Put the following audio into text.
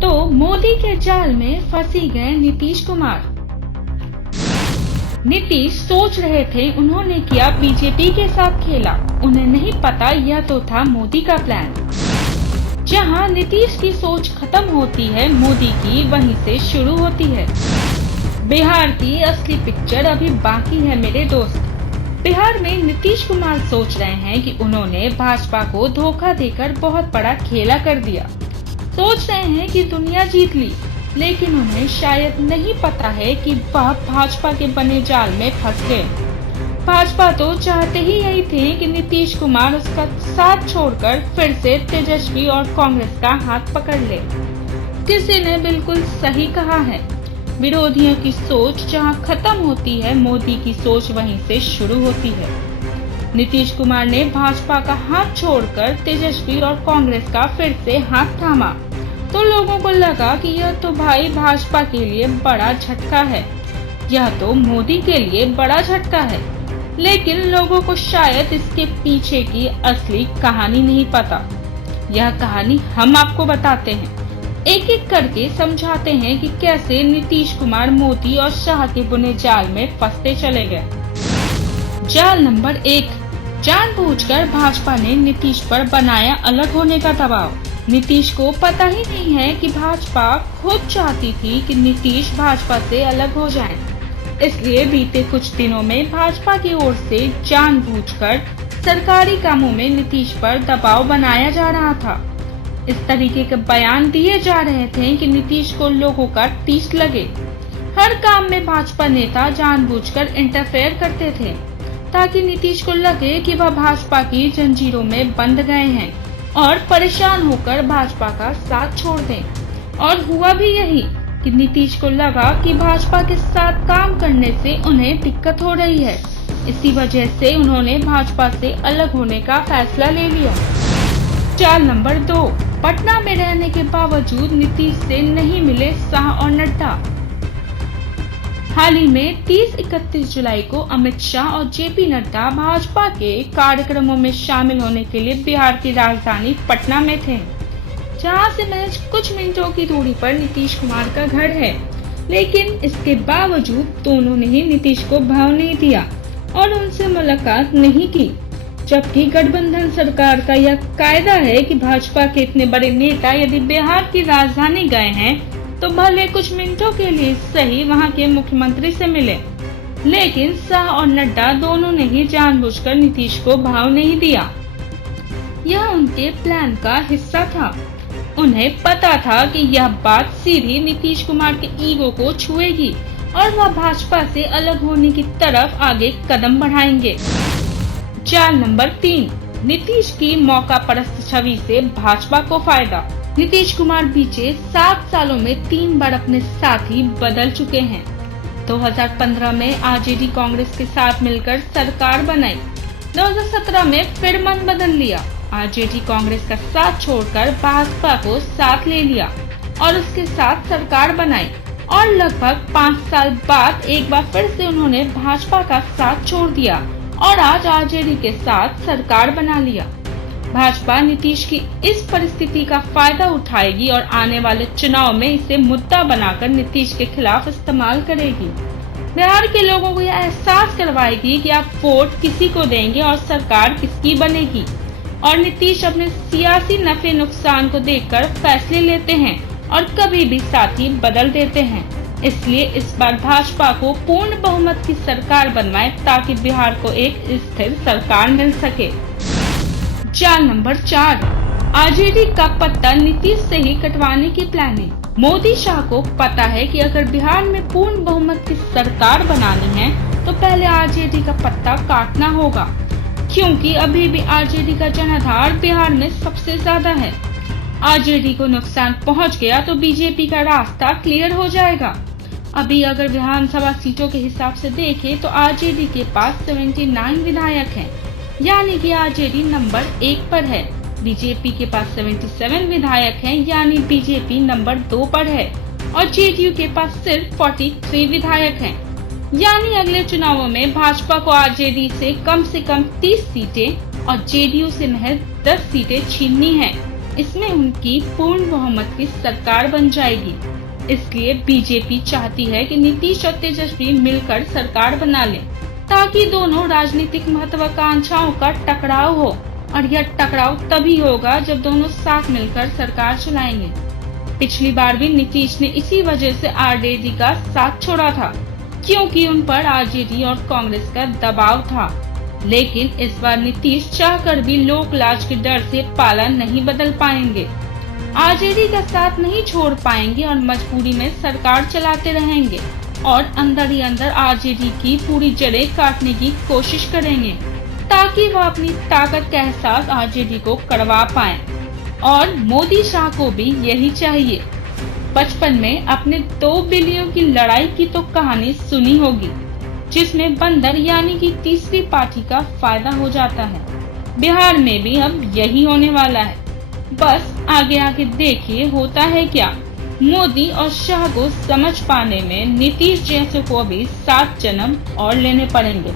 तो मोदी के जाल में फंसी गए नीतीश कुमार। नीतीश सोच रहे थे उन्होंने किया बीजेपी के साथ खेला, उन्हें नहीं पता यह तो था मोदी का प्लान। जहां नीतीश की सोच खत्म होती है, मोदी की वहीं से शुरू होती है। बिहार की असली पिक्चर अभी बाकी है मेरे दोस्त। बिहार में नीतीश कुमार सोच रहे हैं कि उन्होंने भाजपा को धोखा देकर बहुत बड़ा खेला कर दिया। सोच रहे हैं कि दुनिया जीत ली, लेकिन उन्हें शायद नहीं पता है कि वह भाजपा के बने जाल में फंस गए। भाजपा तो चाहते ही यही थे कि नीतीश कुमार उसका साथ छोड़कर फिर से तेजस्वी और कांग्रेस का हाथ पकड़ ले। किसी ने बिल्कुल सही कहा है, विरोधियों की सोच जहां खत्म होती है, मोदी की सोच वहीं से शुरू होती है। नीतीश कुमार ने भाजपा का हाथ छोड़कर तेजस्वी और कांग्रेस का फिर से हाथ थामा, तो लोगों को लगा कि यह तो भाई भाजपा के लिए बड़ा झटका है, यह तो मोदी के लिए बड़ा झटका है। लेकिन लोगों को शायद इसके पीछे की असली कहानी नहीं पता। यह कहानी हम आपको बताते हैं, एक एक करके समझाते हैं कि कैसे नीतीश कुमार मोदी और शाह के बुने जाल में फंसते चले गए। जाल नंबर 1, जानबूझकर भाजपा ने नीतीश पर बनाया अलग होने का दबाव। नीतीश को पता ही नहीं है कि भाजपा खुद चाहती थी कि नीतीश भाजपा से अलग हो जाएं। इसलिए बीते कुछ दिनों में भाजपा की ओर से जानबूझकर सरकारी कामों में नीतीश पर दबाव बनाया जा रहा था। इस तरीके के बयान दिए जा रहे थे कि नीतीश को लोगों का टीस लगे। हर काम में भाजपा नेता जानबूझकर इंटरफेयर करते थे, ताकि नीतीश को लगे कि वह भाजपा की जंजीरों में बंध गए हैं और परेशान होकर भाजपा का साथ छोड़ दें। और हुआ भी यही कि नीतीश को लगा कि भाजपा के साथ काम करने से उन्हें दिक्कत हो रही है। इसी वजह से उन्होंने भाजपा से अलग होने का फैसला ले लिया। चाल नंबर 2, पटना में रहने के बावजूद नीतीश से नहीं मिले शाह और नड्डा। हाल ही में 30-31 जुलाई को अमित शाह और जेपी नड्डा भाजपा के कार्यक्रमों में शामिल होने के लिए बिहार की राजधानी पटना में थे, जहां से महज कुछ मिनटों की दूरी पर नीतीश कुमार का घर है। लेकिन इसके बावजूद दोनों ने ही नीतीश को भाव नहीं दिया और उनसे मुलाकात नहीं की, जबकि गठबंधन सरकार का यह कायदा है कि भाजपा के इतने बड़े नेता यदि बिहार की राजधानी गए हैं तो भले कुछ मिनटों के लिए सही वहां के मुख्यमंत्री से मिले। लेकिन शाह और नड्डा दोनों ने ही जानबूझकर नीतीश को भाव नहीं दिया। यह उनके प्लान का हिस्सा था। उन्हें पता था कि यह बात सीधी नीतीश कुमार के ईगो को छुएगी और वह भाजपा से अलग होने की तरफ आगे कदम बढ़ाएंगे। चाल नंबर 3, नीतीश की मौका परस्त छवि से भाजपा को फायदा। नीतीश कुमार बीते 7 सालों में 3 बार अपने साथी बदल चुके हैं। 2015 में आरजेडी कांग्रेस के साथ मिलकर सरकार बनाई। 2017 में फिर मन बदल लिया, आरजेडी कांग्रेस का साथ छोड़कर भाजपा को साथ ले लिया और उसके साथ सरकार बनाई। और लगभग 5 साल बाद एक बार फिर से उन्होंने भाजपा का साथ छोड़ दिया और आज आरजेडी के साथ सरकार बना लिया। भाजपा नीतीश की इस परिस्थिति का फायदा उठाएगी और आने वाले चुनाव में इसे मुद्दा बनाकर नीतीश के खिलाफ इस्तेमाल करेगी। बिहार के लोगों को यह एहसास करवाएगी कि आप वोट किसी को देंगे और सरकार किसकी बनेगी। और नीतीश अपने सियासी नफे नुकसान को देखकर फैसले लेते हैं और कभी भी साथी बदल देते हैं। इसलिए इस बार भाजपा को पूर्ण बहुमत की सरकार बनवाएं ताकि बिहार को एक स्थिर सरकार मिल सके। चाल नंबर 4, आरजेडी का पत्ता नीतीश से ही कटवाने की प्लानिंग। मोदी शाह को पता है कि अगर बिहार में पूर्ण बहुमत की सरकार बनानी है तो पहले आरजेडी का पत्ता काटना होगा, क्योंकि अभी भी आरजेडी का जनाधार बिहार में सबसे ज्यादा है। आरजेडी को नुकसान पहुंच गया तो बीजेपी का रास्ता क्लियर हो जाएगा। अभी अगर विधानसभा सीटों के हिसाब से देखें तो आरजेडी के पास 79 विधायक हैं, यानी कि आरजेडी नंबर 1 पर है। बीजेपी के पास 77 विधायक हैं, यानी बीजेपी नंबर 2 पर है और जेडीयू के पास सिर्फ 43 विधायक हैं। यानी अगले चुनावों में भाजपा को आरजेडी से कम 30 सीटें और जेडीयू से महज 10 सीटें छीननी है। इसमें उनकी पूर्ण बहुमत की सरकार बन जाएगी। इसलिए बीजेपी चाहती है कि नीतीश और तेजस्वी मिलकर सरकार बना लें, ताकि दोनों राजनीतिक महत्वाकांक्षाओं का टकराव हो, और यह टकराव तभी होगा जब दोनों साथ मिलकर सरकार चलाएंगे। पिछली बार भी नीतीश ने इसी वजह से आरजेडी का साथ छोड़ा था, क्योंकि उन पर आरजेडी और कांग्रेस का दबाव था। लेकिन इस बार नीतीश चाहकर भी लोक लाज के डर से पाला नहीं बदल पाएंगे, आरजेडी का साथ नहीं छोड़ पाएंगे और मजबूरी में सरकार चलाते रहेंगे और अंदर ही अंदर आरजेडी की पूरी जड़ें काटने की कोशिश करेंगे, ताकि वह अपनी ताकत का एहसास आरजेडी को करवा पाएं। और मोदी शाह को भी यही चाहिए। बचपन में अपने 2 बिल्लियों की लड़ाई की तो कहानी सुनी होगी, जिसमें बंदर यानी कि तीसरी पार्टी का फायदा हो जाता है। बिहार में भी अब यही होने वाला है। बस आगे आगे देखिए होता है क्या। मोदी और शाह को समझ पाने में नीतीश जैसे को भी 7 जन्म और लेने पड़ेंगे।